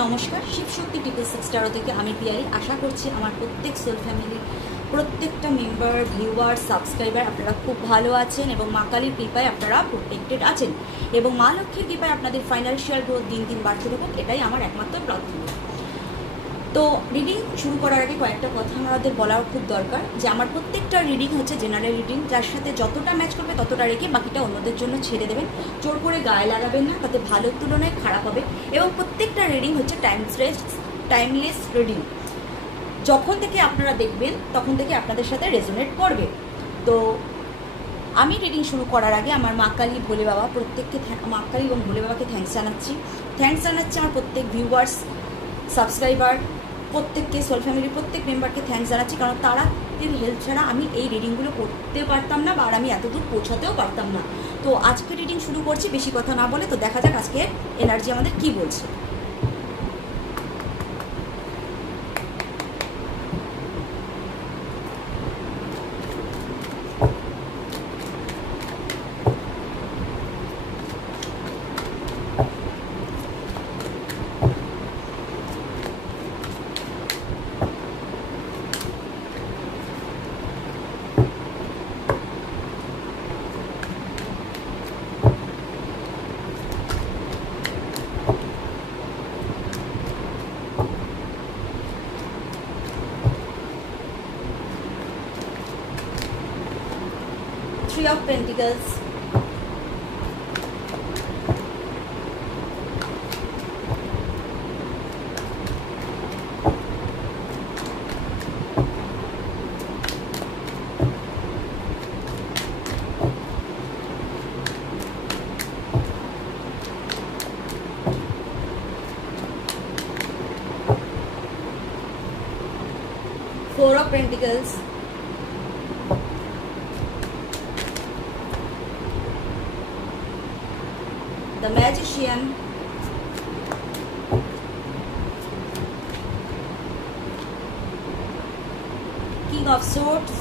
নমস্কার, শিবশক্তি টিপল 6 টারো থেকে আমি পিয়ারি। আশা করছি আমার প্রত্যেক সোল ফ্যামিলির প্রত্যেকটা মেম্বার, ভিউয়ার, সাবস্ক্রাইবার আপনারা খুব ভালো আছেন এবং মা কালীর কৃপায় আপনারা প্রোটেক্টেড আছেন এবং মা লক্ষ্মীর কৃপায় আপনাদের ফাইন্যান্সিয়াল গ্রোথ দিন দিন বাড়তে থাকুক, এটাই আমার একমাত্র প্রার্থনা। তো রিডিং শুরু করার আগে কয়েকটা কথা আমাদের বলার খুব দরকার যে আমার প্রত্যেকটা রিডিং হচ্ছে জেনারেল রিডিং, যার সাথে যতটা ম্যাচ করবে ততটা রেখে বাকিটা অন্যদের জন্য ছেড়ে দেবেন। জোর করে গায়ে লাগাবেন না, তাতে ভালোর তুলনায় খারাপ হবে। এবং প্রত্যেকটা রিডিং হচ্ছে টাইমলেস রিডিং। যখন থেকে আপনারা দেখবেন তখন থেকে আপনাদের সাথে রেজোনেট করবে। তো আমি রিডিং শুরু করার আগে আমার মা কালী, ভোলে বাবা, প্রত্যেককে মা কালী এবং ভোলে বাবাকে থ্যাঙ্কস জানাচ্ছি আমার প্রত্যেক ভিউয়ার্স, সাবস্ক্রাইবার, প্রত্যেককে, সোল ফ্যামিলির প্রত্যেক মেম্বারকে থ্যাঙ্কস জানাচ্ছি, কারণ তারা হেল্প ছাড়া আমি এই রিডিংগুলো করতে পারতাম না বা আর আমি এতদূর পৌঁছাতেও পারতাম না। তো আজকে রিডিং শুরু করছি, বেশি কথা না বলে। তো দেখা যাক আজকে এনার্জি আমাদের কি বলছে। Three of Pentacles, Four of Pentacles, the Magician, King of Swords,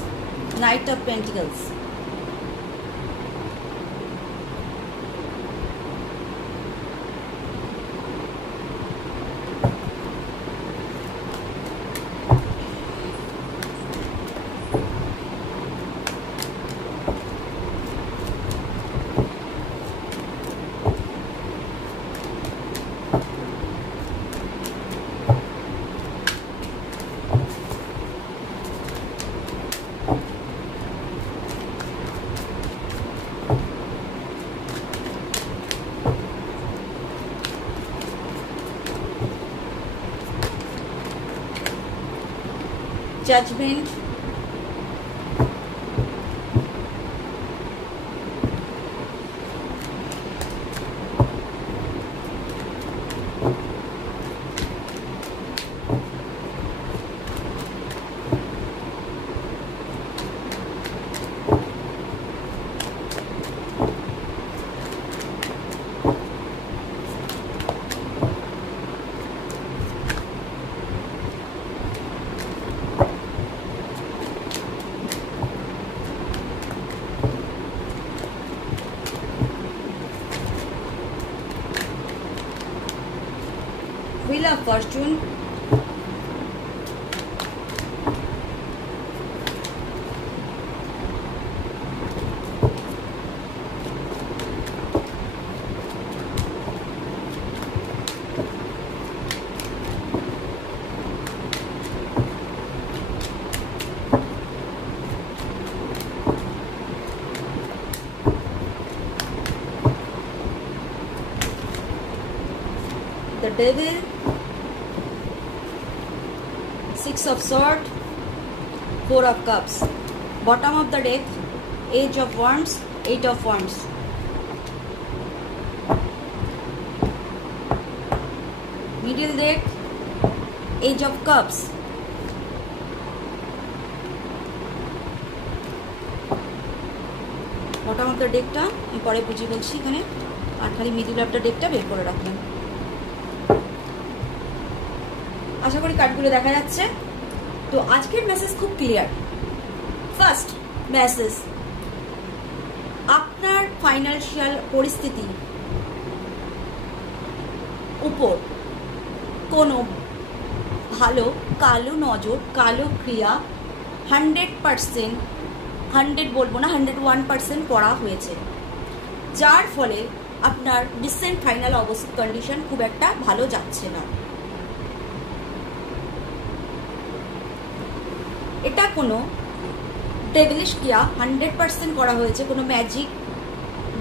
Knight of Pentacles. Judgment, Wheel of Fortune, the Devil, Six of Swords, Four of Cups. Bottom of the deck, Age of Wands, Eight of Wands. Middle deck, Age of Cups. Bottom of the deckটা আমি পরে বুঝিয়ে বলছি এখানে, আর খালি middle of the ডেকটা বের করে রাখলাম। আশা করি কার্ডগুলো দেখা যাচ্ছে। তো আজকের মেসেজ খুব ক্লিয়ার। ফার্স্ট মেসেজ, আপনার ফাইন্যান্সিয়াল পরিস্থিতি উপর কোনো ভালো কালো নজর, কালো ক্রিয়া 100%, 100 বলবো না, 101% করা হয়েছে, যার ফলে আপনার রিসেন্ট ফাইনাল অবস্থা কন্ডিশন খুব একটা ভালো যাচ্ছে না। এটা কোনো ডেভিলিশ ক্রিয়া 100% করা হয়েছে, কোনো ম্যাজিক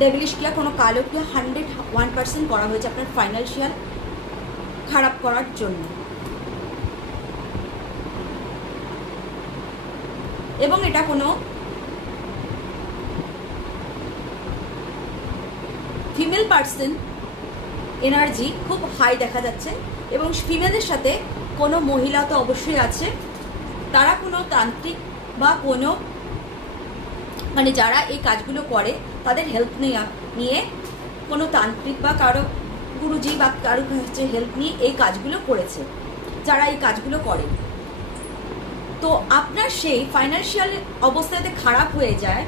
ডেভিলিশ ক্রিয়া, কোনো কালো ক্রিয়া 101% করা হয়েছে আপনার ফাইনান্সিয়াল খারাপ করার জন্য। এবং এটা কোনো ফিমেল পার্সন এনার্জি খুব হাই দেখা যাচ্ছে, এবং ফিমেলের সাথে কোনো মহিলা তো অবশ্যই আছে, তারা কোনো তান্ত্রিক বা কোনো মানে যারা এই কাজগুলো করে তাদের হেল্প নিয়ে কোনো তান্ত্রিক বা কারো গুরুজি বা কারো কাছে হেল্প নিয়ে এই কাজগুলো করেছে, যারা এই কাজগুলো করে। তো আপনার সেই ফাইন্যান্সিয়াল অবস্থাতে খারাপ হয়ে যায়,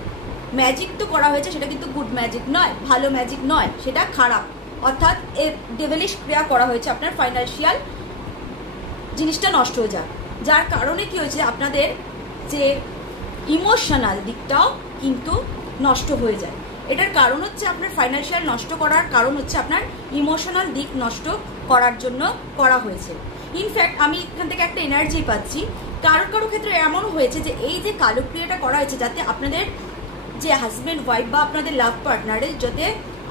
ম্যাজিক তো করা হয়েছে, সেটা কিন্তু গুড ম্যাজিক নয়, ভালো ম্যাজিক নয়, সেটা খারাপ, অর্থাৎ এ ডেভিলিশ ক্রিয়া করা হয়েছে আপনার ফাইন্যান্সিয়াল জিনিসটা নষ্ট হয়ে যায়, যার কারণে কি হয়েছে আপনাদের যে ইমোশনাল দিকটাও কিন্তু নষ্ট হয়ে যায়। এটার কারণ হচ্ছে আপনার ফাইন্যান্সিয়াল নষ্ট করার কারণ হচ্ছে আপনার ইমোশনাল দিক নষ্ট করার জন্য করা হয়েছে। ইনফ্যাক্ট আমি এখান থেকে একটা এনার্জি পাচ্ছি, কারো কারো ক্ষেত্রে এমন হয়েছে যে এই যে কালো ক্রিয়াটা করা হয়েছে যাতে আপনাদের যে হাজব্যান্ড ওয়াইফ বা আপনাদের লাভ পার্টনারের যাতে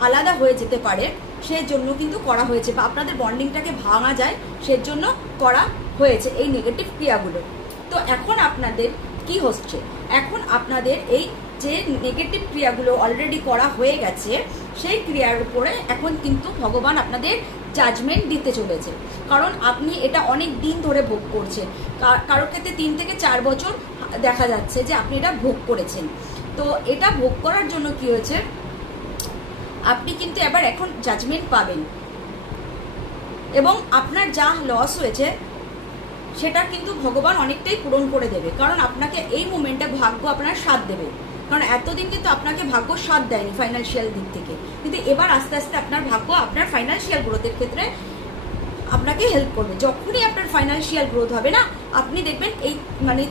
আলাদা হয়ে যেতে পারে সেই জন্য কিন্তু করা হয়েছে, বা আপনাদের বন্ডিংটাকে ভাঙা যায় সেজন্য করা হয়েছে এই নেগেটিভ ক্রিয়াগুলো। তো এখন আপনাদের কি হচ্ছে, এখন আপনাদের এই যে নেগেটিভ ক্রিয়াগুলো অলরেডি করা হয়ে গেছে সেই ক্রিয়ার উপরে এখন কিন্তু ভগবান আপনাদের জাজমেন্ট দিতে চলেছে, কারণ আপনি এটা অনেক দিন ধরে ভোগ করছেন, কারোর ক্ষেত্রে 3 থেকে 4 বছর দেখা যাচ্ছে যে আপনি এটা ভোগ করেছেন। তো এটা ভোগ করার জন্য কি হয়েছে, আপনি কিন্তু এবার এখন জাজমেন্ট পাবেন, এবং আপনার যা লস হয়েছে সেটা কিন্তু ভগবান অনেকটাই পূরণ করে দেবে, কারণ আপনাকে এই মোমেন্টে ভাগ্য আপনার সাথ দেবে, কারণ এতদিন কিন্তু আপনাকে ভাগ্য সাথ দেয়নি ফাইন্যান্সিয়াল দিক থেকে, কিন্তু এবার আস্তে আস্তে আপনার ভাগ্য আপনার ফাইন্যান্সিয়াল গ্রোথের ক্ষেত্রে আপনাকে হেল্প করবে। যখনই আপনার ফাইন্যান্সিয়াল গ্রোথ হবে না, আপনি দেখবেন এই মানে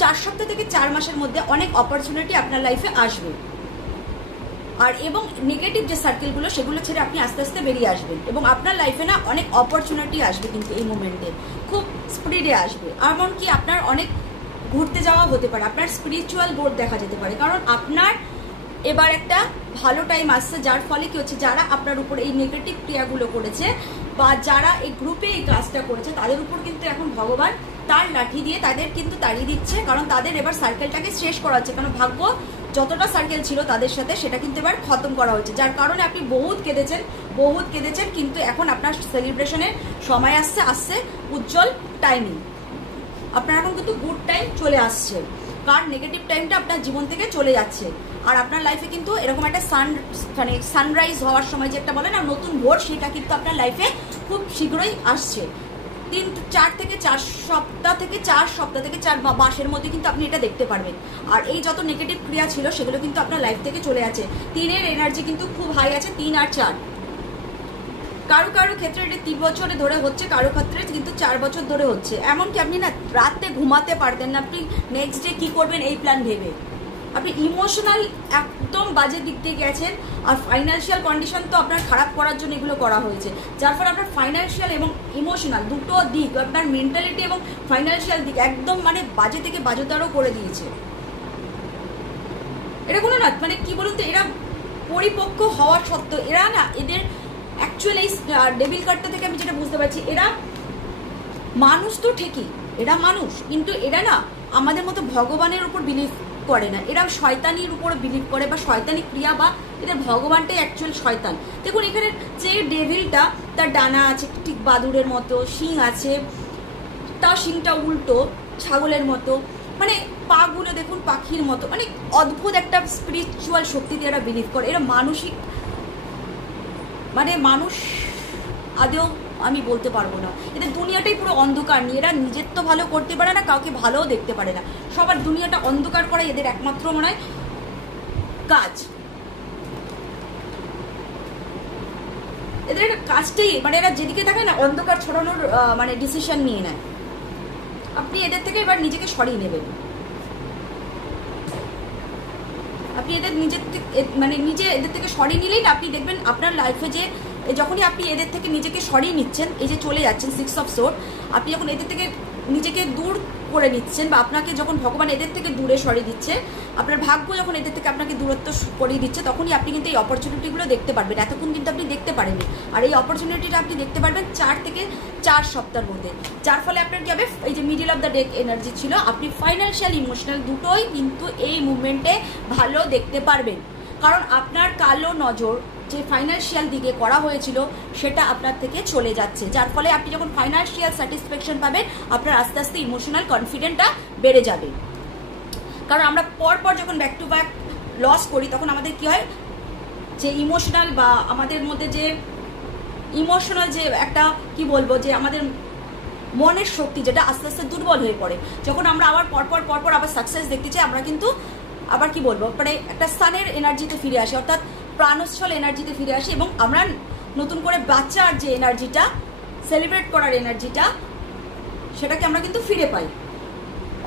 4 সপ্তাহ থেকে 4 মাসের মধ্যে অনেক অপরচুনিটি আপনার লাইফে আসবে, আর এবং নেগেটিভ যে সার্কেলগুলো সেগুলো ছেড়ে আপনি আস্তে আস্তে বেরিয়ে আসবেন, এবং আপনার লাইফে না অনেক অপরচুনিটি আসবে কিন্তু এই মোমেন্টে খুব স্পিডে আসবে, এমনকি আপনার অনেক ঘুরতে যাওয়া হতে পারে, আপনার স্পিরিচুয়াল গ্রোথ দেখা যেতে পারে, কারণ আপনার এবার একটা ভালো টাইম আসছে, যার ফলে কি হচ্ছে যারা আপনার উপর এই নেগেটিভ ক্রিয়াগুলো করেছে বা যারা এই গ্রুপে এই কাজটা করেছে তাদের উপর কিন্তু এখন ভগবান তার লাঠি দিয়ে তাদের কিন্তু তাড়িয়ে দিচ্ছে, কারণ তাদের এবার সার্কেলটাকে শেষ করা হচ্ছে, কারণ ভাগ্য যতটা সার্কেল ছিল তাদের সাথে সেটা কিন্তু এবার খতম করা হচ্ছে, যার কারণে আপনি বহুত কেঁদেছেন, কিন্তু এখন আপনার সেলিব্রেশনের সময় আসছে উজ্জ্বল টাইমিং, আপনার এখন কিন্তু গুড টাইম চলে আসছে, কারণ নেগেটিভ টাইমটা আপনার জীবন থেকে চলে যাচ্ছে, আর আপনার লাইফে কিন্তু এরকম একটা সানরাইজ হওয়ার সময় যে একটা বলে না নতুন ভোর, সেটা কিন্তু আপনার লাইফে খুব শীঘ্রই আসছে। 4 থেকে 4 মাসের মধ্যে কিন্তু আপনি এটা দেখতে পারবেন, আর এই যত নেগেটিভ ক্রিয়া ছিল সেগুলো কিন্তু আপনার লাইফ থেকে চলে আছে। 3-এর এনার্জি কিন্তু খুব হাই আছে, 3 আর 4, কারো ক্ষেত্রে এটা 3 বছরে ধরে হচ্ছে, কারো ক্ষেত্রে কিন্তু 4 বছর ধরে হচ্ছে, এমনকি আপনি না রাতে ঘুমাতে পারতেন না, আপনি নেক্সট ডে কি করবেন এই প্ল্যান ভেবে আপনি ইমোশনাল একদম বাজে দিক দিয়ে গেছেন, আর ফাইন্যান্সিয়াল কন্ডিশন তো আপনার খারাপ করার জন্য এগুলো করা হয়েছে, যার ফলে আপনার ফাইন্যান্সিয়াল এবং ইমোশনাল দুটো দিক, আপনার মেন্টালিটি এবং ফাইন্যান্সিয়াল দিক একদম মানে বাজে থেকে বাজেতারও করে দিয়েছে। এটা কোনো না মানে কি বলুন তো, এরা পরিপক্ক হওয়া সত্ত্বেও এরা না, এদের অ্যাকচুয়ালি এই ডেভিল কার্ডটা থেকে আমি যেটা বুঝতে পারছি, এরা মানুষ তো ঠিকই, এরা মানুষ, কিন্তু এরা না আমাদের মতো ভগবানের উপর বিলিভ করে না, এরা শয়তানির উপরে বিলিভ করে, বা শয়তানি ক্রিয়া, বা এদের ভগবানটাই অ্যাকচুয়াল শয়তান। দেখুন এখানে যে ডেভিলটা, তার ডানা আছে ঠিক বাদুড়ের মতো, শিং আছে, তার শিংটা উল্টো ছাগলের মতো, মানে পাগুলো দেখুন পাখির মতো, মানে অদ্ভুত একটা স্পিরিচুয়াল শক্তিতে এরা বিলিভ করে, এরা মানসিক মানে মানুষ আদেও আমি বলতে পারবো না, এদের দুনিয়াটাই পুরো অন্ধকার নিয়ে, এরা নিজের তো ভালো করতে পারে না, কাউকে ভালোও দেখতে পারে না, সবার দুনিয়াটা অন্ধকার করা এদের একমাত্র মনে হয় কাজ। এদের কাজটাই মানে এরা যেদিকে থাকে না অন্ধকার ছড়ানোর মানে ডিসিশন নিয়ে নেয়। আপনি এদের থেকে এবার নিজেকে সরিয়ে নেবেন। আপনি এদের নিজে এদের থেকে সরিয়ে নিলেই না আপনি দেখবেন আপনার লাইফে যে যখনই আপনি এদের থেকে নিজেকে সরিয়ে নিচ্ছেন, এই যে চলে যাচ্ছেন 6 অফ সোর্ড, আপনি যখন এদের থেকে নিজেকে দূর করে নিচ্ছেন বা আপনাকে যখন ভগবান এদের থেকে দূরে সরিয়ে দিচ্ছে, আপনার ভাগ্য যখন এদের থেকে আপনাকে দূরত্ব করিয়ে দিচ্ছে, তখনই আপনি কিন্তু এই অপরচুনিটিগুলো দেখতে পারবেন। এতক্ষণ কিন্তু আপনি দেখতে পারেননি। আর এই অপরচুনিটিটা আপনি দেখতে পারবেন 4 থেকে 4 সপ্তাহের মধ্যে, যার ফলে আপনার কি হবে, এই যে middle of the day energy ছিল, আপনি ফাইন্যান্সিয়াল ইমোশনাল দুটোই কিন্তু এই মুভমেন্টে ভালো দেখতে পারবেন। কারণ আপনার কালো নজর যে ফাইন্যান্সিয়াল দিকে করা হয়েছিল সেটা আপনার থেকে চলে যাচ্ছে, যার ফলে আপনি যখন ফাইন্যান্সিয়াল স্যাটিসফ্যাকশন পাবেন, আপনার আস্তে আস্তে ইমোশনাল কনফিডেন্টটা বেড়ে যাবে। কারণ আমরা পরপর যখন ব্যাক টু ব্যাক লস করি, তখন আমাদের কি হয়, যে ইমোশনাল বা আমাদের মধ্যে যে ইমোশনাল যে একটা কি বলবো, যে আমাদের মনের শক্তি যেটা আস্তে আস্তে দুর্বল হয়ে পড়ে। যখন আমরা আবার পরপর আবার সাকসেস দেখতে চাই, আমরা কিন্তু আবার কি বলবো, মানে একটা সানের এনার্জিতে ফিরে আসি, অর্থাৎ প্রাণোচ্ছল এনার্জিতে ফিরে আসি, এবং আমরা নতুন করে বাচ্চার যে এনার্জিটা, সেলিব্রেট করার এনার্জিটা, সেটাকে আমরা কিন্তু ফিরে পাই,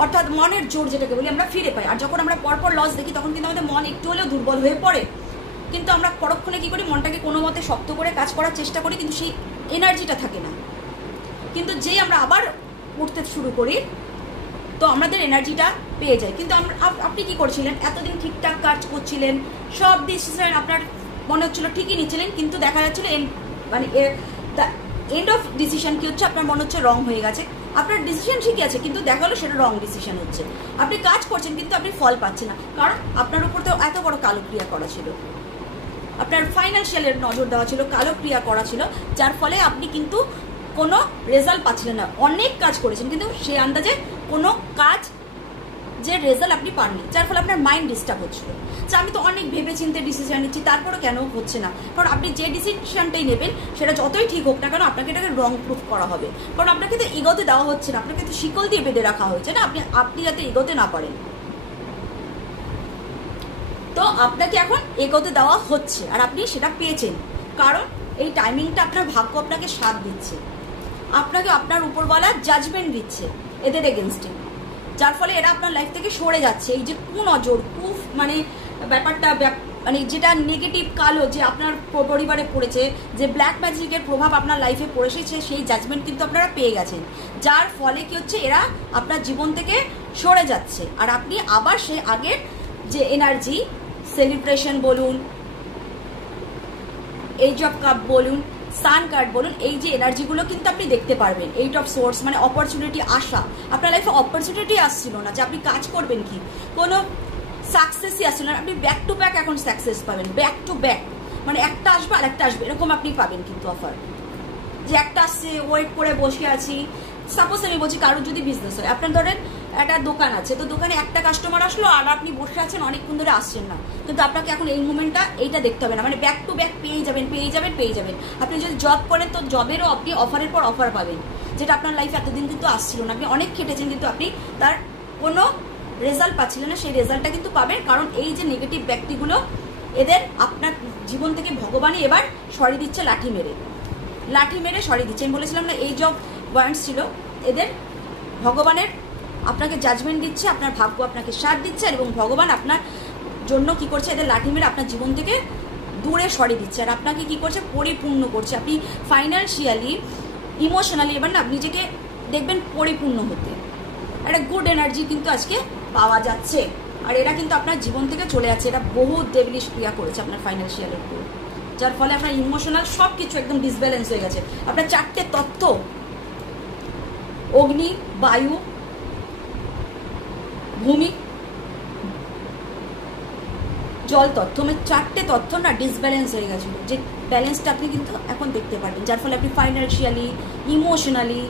অর্থাৎ মনের জোর যেটাকে বলি আমরা ফিরে পাই। আর যখন আমরা পরপর লস দেখি, তখন কিন্তু আমাদের মন একটু হলেও দুর্বল হয়ে পড়ে, কিন্তু আমরা পরক্ষণে কি করি, মনটাকে কোনো মতে শক্ত করে কাজ করার চেষ্টা করি, কিন্তু সেই এনার্জিটা থাকে না। কিন্তু যেই আমরা আবার উঠতে শুরু করি, তো আমাদের এনার্জিটা পেয়ে যায়। কিন্তু আপনি কি করছিলেন, এতদিন ঠিকঠাক কাজ করছিলেন, সব ডিসিশন আপনার মনে হচ্ছিল ঠিকই নিচ্ছিলেন, কিন্তু দেখা যাচ্ছিল মানে এন্ড অফ ডিসিশন কি হচ্ছে, আপনার মনে হচ্ছে রং হয়ে গেছে। আপনার ডিসিশন ঠিকই আছে, কিন্তু দেখা গেলো সেটা রং ডিসিশন হচ্ছে। আপনি কাজ করছেন কিন্তু আপনি ফল পাচ্ছেন না, কারণ আপনার উপর তো এত বড় কালো ক্রিয়া করা ছিল, আপনার ফাইন্যান্সিয়ালের নজর দেওয়া ছিল, কালো ক্রিয়া করা ছিল, যার ফলে আপনি কিন্তু কোনো রেজাল্ট পাচ্ছিলেন না। অনেক কাজ করেছেন কিন্তু সেই আন্দাজে কোনো কাজ যে রেজাল্ট আপনি পাননি, যার ফলে আপনার মাইন্ড ডিস্টার্ব হচ্ছিল, যে আমি তো অনেক ভেবে চিন্তে ডিসিশন নিচ্ছি, তারপরে কেন হচ্ছে না। কারণ আপনি যে ডিসিশনটাই নেবেন সেটা যতই ঠিক হোক না কেন, আপনাকে এটাকে রং প্রুফ করা হবে। কারণ আপনাকে তো এগোতে দেওয়া হচ্ছে না, আপনাকে তো শিকল দিয়ে বেঁধে রাখা হয়েছে না, আপনি যাতে এগোতে না পারেন। তো আপনাকে এখন এগোতে দেওয়া হচ্ছে, আর আপনি সেটা পেয়েছেন, কারণ এই টাইমিংটা আপনার ভাগ্য আপনাকে সাথ দিচ্ছে, আপনাকে আপনার উপরওয়ালা জাজমেন্ট দিচ্ছে এদের এগেনস্টে, যার ফলে এরা আপনার লাইফ থেকে সরে যাচ্ছে। এই যে কুনজর মানে ব্যাপারটা, মানে যেটা নেগেটিভ কালো যে আপনার পরিবারে পড়েছে, যে ব্ল্যাক ম্যাজিকের প্রভাব আপনার লাইফে পড়েছে, সেই জাজমেন্ট কিন্তু আপনারা পেয়ে গেছেন, যার ফলে কি হচ্ছে, এরা আপনার জীবন থেকে সরে যাচ্ছে, আর আপনি আবার সেই আগের যে এনার্জি, সেলিব্রেশন বলুন, এজ অফ কাপ বলুন, সান কার্ড বলুন, এই যে এনার্জিগুলো কিন্তু আপনি দেখতে পারবেন। এইট অফ সোর্স মানে অপরচুনিটি আসা, আপনার লাইফে অপরচুনিটি আসছিল না যে আপনি কাজ করবেন কি, কোনো সাকসেসই আসছিল না, আপনি ব্যাক টু ব্যাক এখন সাকসেস পাবেন, ব্যাক টু ব্যাক, মানে একটা আসবে আর একটা আসবে, এরকম আপনি পাবেন কিন্তু অফার, যে একটা আসছে ওয়েট করে বসে আছি। সাপোজ আমি বলছি কারোর যদি বিজনেস হয়, আপনার ধরেন একটা দোকান আছে, তো দোকানে একটা কাস্টমার আসলো আর আপনি বসে আছেন অনেকক্ষণ ধরে আসছেন না, কিন্তু আপনাকে এখন এই মুভমেন্টটা এইটা দেখতে হবে না, মানে ব্যাক টু ব্যাক পেয়ে যাবেন। আপনি যদি জব করেন তো জবেরও আপনি অফারের পর অফার পাবেন, যেটা আপনার লাইফে এতদিন কিন্তু আসছিল না, আপনি অনেক খেটেছেন কিন্তু আপনি তার কোনো রেজাল্ট পাচ্ছিলেন না, সেই রেজাল্টটা কিন্তু পাবেন। কারণ এই যে নেগেটিভ ব্যক্তিগুলো, এদের আপনার জীবন থেকে ভগবানই এবার সরিয়ে দিচ্ছে, লাঠি মেরে সরিয়ে দিচ্ছে। আমি বলেছিলাম না এই জব পয়েন্টস ছিল, এদের ভগবানের আপনাকে জাজমেন্ট দিচ্ছে, আপনার ভাগ্য আপনাকে সাথ দিচ্ছে, এবং ভগবান আপনার জন্য কি করছে, এদের লাঠি মেরে আপনার জীবন থেকে দূরে সরিয়ে দিচ্ছে, আর আপনাকে কি করছে, পরিপূর্ণ করছে। আপনি ফাইন্যান্সিয়ালি, ইমোশনালি এবার না নিজেকে দেখবেন পরিপূর্ণ হতে, একটা গুড এনার্জি কিন্তু আজকে পাওয়া যাচ্ছে, আর এরা কিন্তু আপনার জীবন থেকে চলে যাচ্ছে। এরা বহু ডেভিলিশ ক্রিয়া করেছে আপনার ফাইন্যান্সিয়ালের উপর, যার ফলে আপনার ইমোশনাল সব কিছু একদম ডিসব্যালেন্স হয়ে গেছে। আপনার 4টে তত্ত্ব, অগ্নি, বায়ু, ভূমি, জল তত্ত্ব, মানে 4টে তত্ত্ব না ডিসব্যালেন্স হয়ে গেছিল, যে ব্যালেন্সটা আপনি কিন্তু এখন দেখতে পারবেন, যার ফলে আপনি ফাইন্যান্সিয়ালি, ইমোশনালি,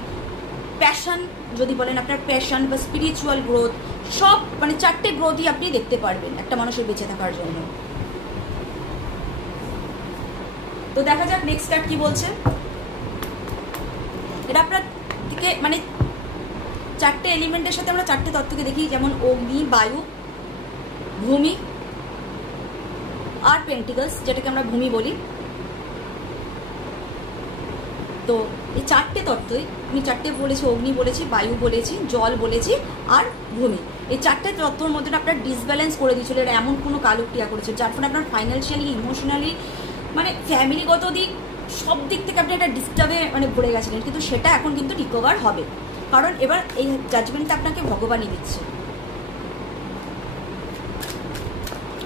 প্যাশন যদি বলেন আপনার প্যাশন বা স্পিরিচুয়াল গ্রোথ, সব মানে 4টে গ্রোথই আপনি দেখতে পারবেন একটা মানুষের বেঁচে থাকার জন্য। তো দেখা যাক নেক্সট কার্ড কি বলছে। এটা আপনার থেকে মানে 4টে এলিমেন্টের সাথে আমরা 4টে তত্ত্বকে দেখি, যেমন অগ্নি, বায়ু, ভূমি আর পেন্টিকলস, যেটাকে আমরা ভূমি বলি। তো এই 4টে তত্ত্বই আমি 4টে বলেছি, অগ্নি বলেছি, বায়ু বলেছি, জল বলেছি আর ভূমি। এই 4টে তত্ত্বর মধ্যে আপনার ডিসব্যালেন্স করে দিয়েছিল, এটা এমন কোনো কালক্রিয়া করেছিল যার ফলে আপনার ফাইন্যান্সিয়ালি, ইমোশনালি, মানে ফ্যামিলিগত দিক, সব দিক থেকে আপনি একটা ডিস্টার্বে মানে ভরে গেছিলেন। কিন্তু সেটা এখন কিন্তু রিকভার হবে, কারণ এবার এই জাজমেন্টটা আপনাকে ভগবানই দিচ্ছে।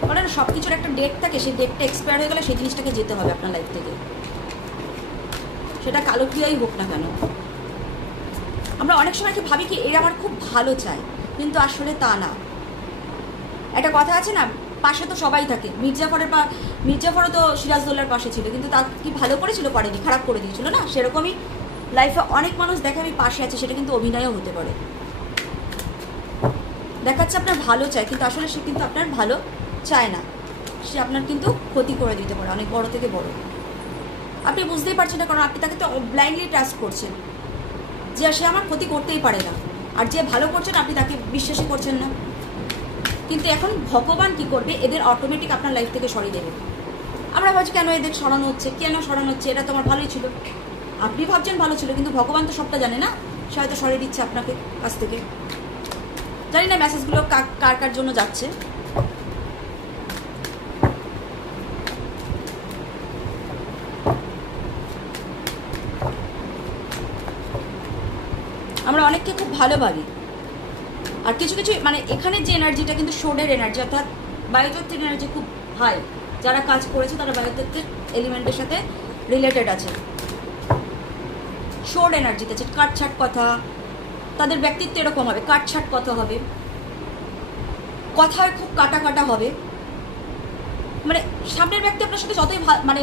কারণ সব কিছুর একটা ডেট থাকে, সেই ডেটটা এক্সপায়ার হয়ে গেলে সেই জিনিসটাকে যেতে হবে আপনার লাইফ থেকে, সেটা কালক্রিয়াই হোক না কেন। আমরা অনেক সময় কি ভাবি কি এরা আমার খুব ভালো চায়, কিন্তু আসলে তা না। একটা কথা আছে না, পাশে তো সবাই থাকে। মির্জাফরও তো সিরাজদৌল্লার পাশে ছিল, কিন্তু তা কি ভালো করেছিল? করেনি, খারাপ করে দিয়েছিল না? সেরকমই লাইফে অনেক মানুষ দেখে আমি পাশে আছি, সেটা কিন্তু অভিনয়ও হতে পারে। দেখাচ্ছে আপনার ভালো চায়, কিন্তু আসলে সে কিন্তু আপনার ভালো চায় না, সে আপনার কিন্তু ক্ষতি করে দিতে পারে, অনেক বড় থেকে বড়। আপনি বুঝতেই পারছেন না, কারণ আপনি তাকে তো ব্লাইন্ডলি ট্রাস্ট করছেন যে সে আমার ক্ষতি করতেই পারে না, আর যে ভালো করছেন আপনি তাকে বিশ্বাসই করছেন না। কিন্তু এখন ভগবান কি করবে, এদের অটোমেটিক আপনার লাইফ থেকে সরিয়ে দেবে। আমরা ভাবছি কেন এদের সরানো হচ্ছে, কেন সরানো হচ্ছে, এটা তো আমার ভালোই ছিল। আপনি ভাবছেন ভালো ছিল, কিন্তু ভগবান তো সবটা জানে না, সে হয়তো সরিয়ে দিচ্ছে আপনাকে কাছ থেকে। জানি না মেসেজগুলো কার কার জন্য যাচ্ছে। আমরা অনেককে খুব ভালো ভাবি, আর কিছু কিছু মানে এখানে যে এনার্জিটা কিন্তু সোডের এনার্জি, অর্থাৎ বায়ুতত্ত্বের এনার্জি খুব হাই। যারা কাজ করেছে তারা বায়ুতত্ত্বের এলিমেন্টের সাথে রিলেটেড আছে, সোড এনার্জিতে আছে। কাটছাট কথা, তাদের ব্যক্তিত্ব এরকম হবে, কাটছাট কথা হবে, কথায় খুব কাটা কাটা হবে। মানে সামনের ব্যক্তি আপনার সাথে যতই মানে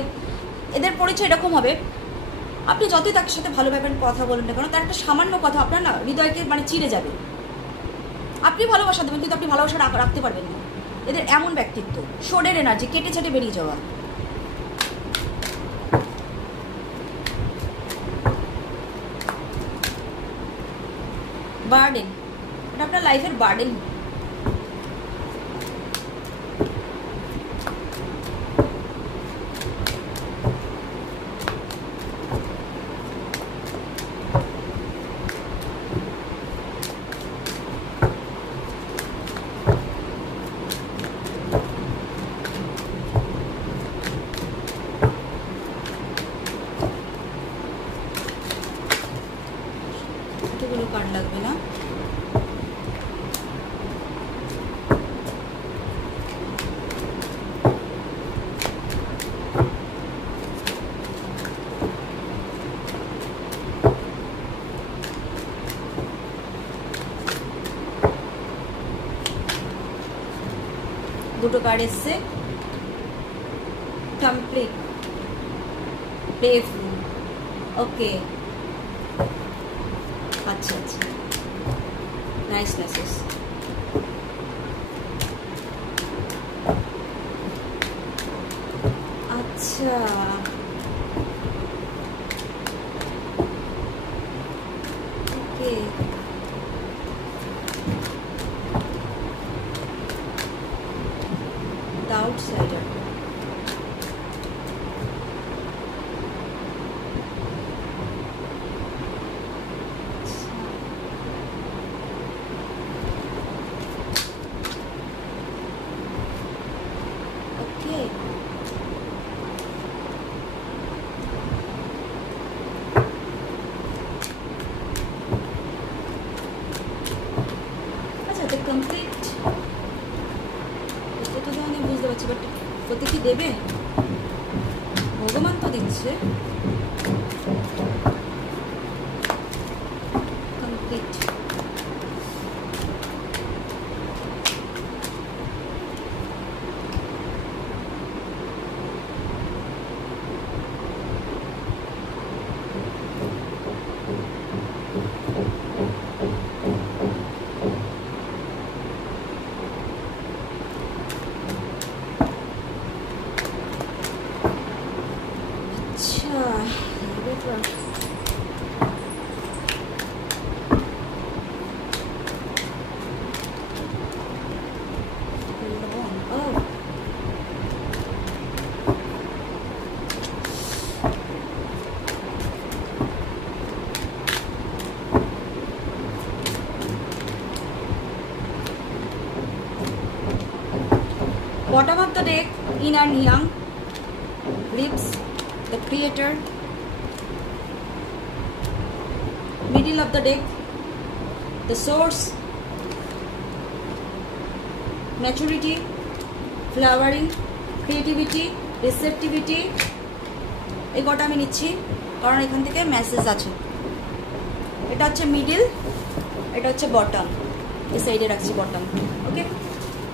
এদের পরিচয় এরকম হবে, আপনি যতই তার সাথে ভালো ভাবেন, কথা বলেন না কেন, তার একটা সামান্য কথা আপনার না হৃদয়কে মানে চিড়ে যাবে। আপনি ভালোবাসা দেবেন, কিন্তু আপনি ভালোবাসা রাখতে পারবেন না। এদের এমন ব্যক্তিত্ব, সোডের এনার্জি, কেটে ছেটে বেরিয়ে যাওয়া। বার্ডেন, এটা আপনার লাইফের বার্ডেন। কার্ড লাগবে না, দুটো কার্ড এসছে। কমপ্লিট, প্লেফুল, ওকে, আচ্ছা আচ্ছা, নাইস মেসেজ। আচ্ছা, ওকে, দ্য আউটসাইডার। কমপ্লিট, এটা তো আমি বুঝতে পারছি, বাট ওতে কি দেবে? ভগবান তো দিচ্ছে। Complete, Bottom of the deck, yin and yang, lives the creator. Middle of the deck, the source, maturity, flowering, creativity, receptivity. এই কটা আমি নিচ্ছি কারণ এখান থেকে মেসেজ আছে। এটা হচ্ছে মিডল, এটা হচ্ছে বটম, এই সাইডে রাখছি বটম। ওকে,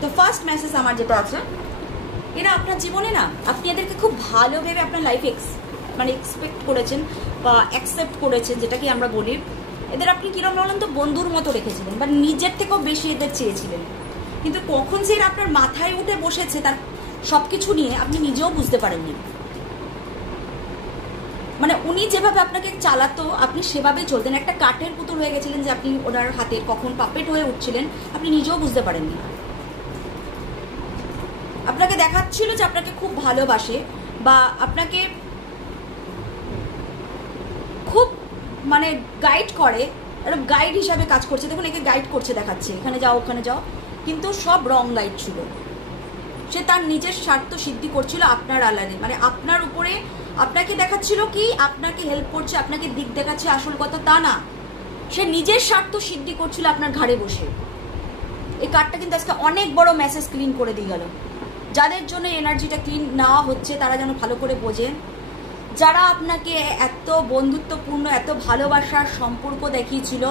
তো ফার্স্ট মেসেজ আমার যেটা আছে, এরা আপনার জীবনে না, আপনি এদেরকে খুব ভালো ভেবে আপনার লাইফে মানে এক্সপেক্ট করেছেন বা অ্যাকসেপ্ট করেছেন, যেটাকে আমরা বলি। এদের আপনি কিরকম বলেন তো বন্ধুর মতো রেখেছিলেন বা নিজের থেকেও বেশি এদের চেয়েছিলেন, কিন্তু কখন যে এরা আপনার মাথায় উঠে বসেছে তার সব কিছু নিয়ে আপনি নিজেও বুঝতে পারেননি। মানে উনি যেভাবে আপনাকে চালাতো আপনি সেভাবেই চলতেন, একটা কাঠের পুতুল হয়ে গেছিলেন যে আপনি ওনার হাতে কখন পাপেট হয়ে উঠছিলেন আপনি নিজেও বুঝতে পারেননি। আপনাকে দেখাচ্ছিল যে আপনাকে খুব ভালোবাসে বা আপনাকে খুব মানে গাইড করে, একটা গাইড হিসাবে কাজ করছে। দেখুন একে গাইড করছে, দেখাচ্ছে এখানে যাও ওখানে যাও, কিন্তু সব রং গাইড ছিল। সে তার নিজের স্বার্থ সিদ্ধি করছিল আপনার আলাদা, মানে আপনার উপরে আপনাকে দেখাচ্ছিল কি আপনাকে হেল্প করছে, আপনাকে দিক দেখাচ্ছে, আসল কথা তা না, সে নিজের স্বার্থ সিদ্ধি করছিল আপনার ঘাড়ে বসে। এই কার্ডটা কিন্তু আজকে অনেক বড় মেসেজ ক্লিন করে দিয়ে গেল। যাদের জন্য এনার্জিটা ক্লিন নেওয়া হচ্ছে তারা যেন ভালো করে বোঝেন, যারা আপনাকে এত বন্ধুত্বপূর্ণ এত ভালোবাসার সম্পর্ক দেখিয়েছিল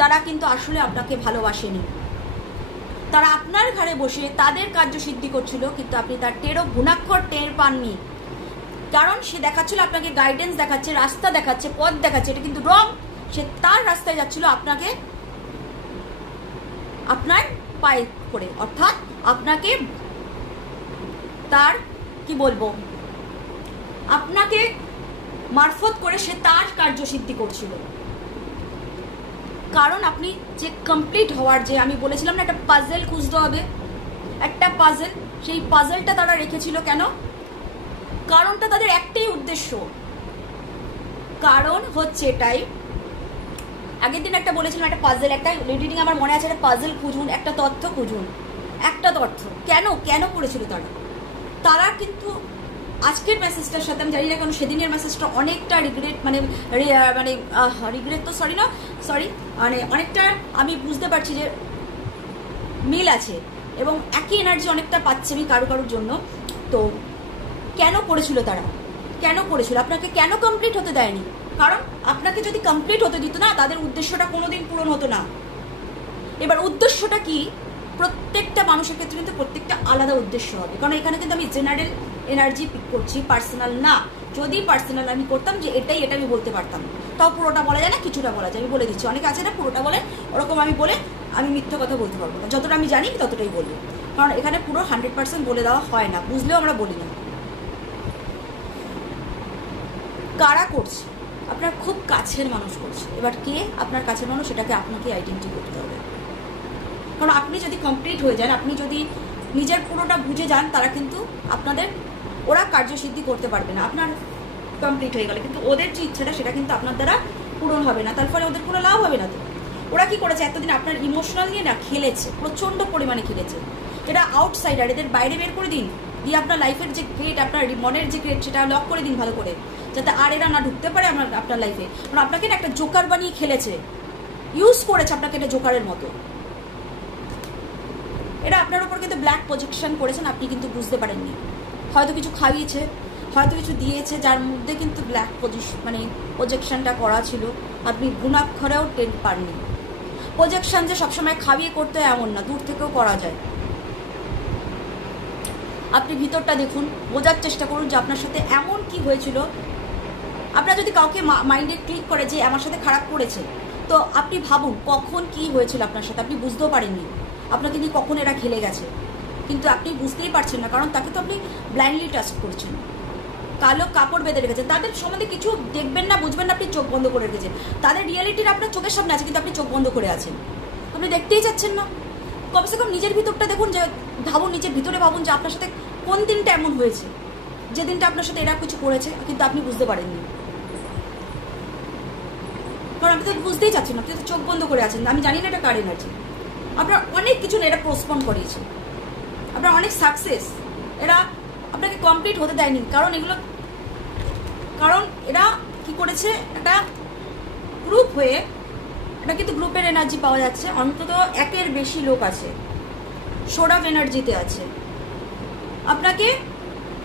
তারা কিন্তু আসলে আপনাকে ভালোবাসেনি। তারা আপনার ঘাড়ে বসে তাদের কার্যসিদ্ধি করছিল, কিন্তু আপনি তার ঘুণাক্ষর টের পাননি। কারণ সে দেখাচ্ছিল আপনাকে গাইডেন্স দেখাচ্ছে, রাস্তা দেখাচ্ছে, পথ দেখাচ্ছে, এটা কিন্তু রং। সে তার রাস্তায় যাচ্ছিল আপনাকে আপনার পায়ে করে, অর্থাৎ আপনাকে তার কি বলবো আপনাকে মারফত করে সে তার কার্যসিদ্ধি করছিল। কারণ আপনি যে কমপ্লিট হওয়ার যে আমি বলেছিলাম না একটা পাজেল খুঁজতে হবে, একটা পাজেল, সেই পাজেলটা তারা রেখেছিল কেন? কারণটা তাদের একটাই উদ্দেশ্য, কারণ হচ্ছে এটাই। আগের দিন একটা বলেছিলাম একটা পাজেল, একটা রিডিং আমার মনে আছে, একটা পাজেল খুঁজুন, একটা তথ্য খুঁজুন, একটা তথ্য কেন করেছিল তারা কিন্তু আজকের মেসেজটার সাথে আমি জানি না কেন সেদিনের মেসেজটা অনেকটা রিগ্রেট মানে রিগ্রেট তো মানে অনেকটা আমি বুঝতে পারছি যে মিল আছে এবং একই এনার্জি অনেকটা পাচ্ছি আমি কারোর জন্য। তো কেন করেছিল তারা, কেন করেছিল আপনাকে, কেন কমপ্লিট হতে দেয়নি? কারণ আপনাকে যদি কমপ্লিট হতে দিত না তাদের উদ্দেশ্যটা কোনোদিন পূরণ হতো না। এবার উদ্দেশ্যটা কি, প্রত্যেকটা মানুষের ক্ষেত্রে কিন্তু প্রত্যেকটা আলাদা উদ্দেশ্য হবে, কারণ এখানে কিন্তু আমি জেনারেল এনার্জি পিক করছি, পার্সোনাল না। যদি পার্সোনাল আমি করতাম যে এটা আমি বলতে পারতাম, তাও পুরোটা বলা যায় না, কিছুটা বলা যায়। আমি বলে দিচ্ছি, অনেকে আছে না পুরোটা বলে, ওরকম আমি বলে আমি মিথ্যা কথা বলতে পারবো না। যতটা আমি জানি ততটাই বলি, কারণ এখানে পুরো 100% বলে দেওয়া হয় না, বুঝলেও আমরা বলি না। কারা করছে? আপনার খুব কাছের মানুষ করছে। এবার কে আপনার কাছের মানুষ সেটাকে আপনাকে আইডেন্টিটি করতে হবে, কারণ আপনি যদি কমপ্লিট হয়ে যান, আপনি যদি নিজের পুরোটা বুঝে যান, তারা কিন্তু ওরা কার্যসিদ্ধি করতে পারবে না। আপনার কমপ্লিট হয়ে গেলে কিন্তু ওদের যে ইচ্ছাটা সেটা কিন্তু আপনার দ্বারা পূরণ হবে না, তার ফলে ওদের কোনো লাভ হবে না। তো ওরা কি করেছে, এতদিন আপনার ইমোশনাল নিয়ে না খেলেছে, প্রচণ্ড পরিমাণে খেলেছে। এটা আউটসাইডার, এদের বাইরে বের করে দিন, দিয়ে আপনার লাইফের যে গ্রেট, আপনার মনের যে গ্রেট সেটা লক করে দিন ভালো করে, যাতে আর এরা না ঢুকতে পারে আপনার লাইফে। কারণ আপনাকে না একটা জোকার বানিয়ে খেলেছে, ইউজ করেছে আপনাকে একটা জোকারের মতো। এটা আপনার উপর কিন্তু ব্ল্যাক প্রজেকশন করেছেন, আপনি কিন্তু বুঝতে পারেননি। হয়তো কিছু খাইয়েছে, হয়তো কিছু দিয়েছে, যার মধ্যে কিন্তু ব্ল্যাক প্রজেকশনটা করা ছিল, আপনি গুণাক্ষরেও টের পাননি। প্রজেকশন যে সবসময় খাইয়ে করতে হয় এমন না, দূর থেকেও করা যায়। আপনি ভিতরটা দেখুন, বোঝার চেষ্টা করুন যে আপনার সাথে এমন কি হয়েছিল। আপনার যদি কাউকে মাইন্ডে ক্লিক করে যে আমার সাথে খারাপ করেছে, তো আপনি ভাবুন কখন কি হয়েছিল আপনার সাথে, আপনি বুঝতেও পারেননি আপনাকে নিয়ে কখন এরা খেলে গেছে, কিন্তু আপনি বুঝতেই পারছেন না, কারণ তাকে তো আপনি ব্লাইন্ডলি ট্রাস্ট করছেন। কালো কাপড় বেঁধে রেখেছেন, তাদের সম্বন্ধে কিছু দেখবেন না, বুঝবেন না, আপনি চোখ বন্ধ করে রেখেছেন। তাদের রিয়ালিটির আপনার চোখের সামনে আছে, কিন্তু আপনি চোখ বন্ধ করে আছেন, আপনি দেখতেই চাচ্ছেন না। কমসে কম নিজের ভিতরটা দেখুন, যে ভাবুন, নিজের ভিতরে ভাবুন যে আপনার সাথে কোন দিনটা এমন হয়েছে, যে দিনটা আপনার সাথে এরা কিছু করেছে কিন্তু আপনি বুঝতে পারেননি। কারণ আপনি তো বুঝতেই চাচ্ছেন না, আপনি তো চোখ বন্ধ করে আছেন। আমি জানি না এটা কার এনার্জি, আপনার অনেক কিছু না এটা পোস্টপোন করিয়েছে, আপনার অনেক সাকসেস এরা আপনাকে কমপ্লিট হতে দেয়নি, কারণ এরা কি করেছে, একটা গ্রুপ হয়ে, এটা কিন্তু গ্রুপের এনার্জি পাওয়া যাচ্ছে, অন্তত একের বেশি লোক আছে, সোড অফ এনার্জিতে আছে, আপনাকে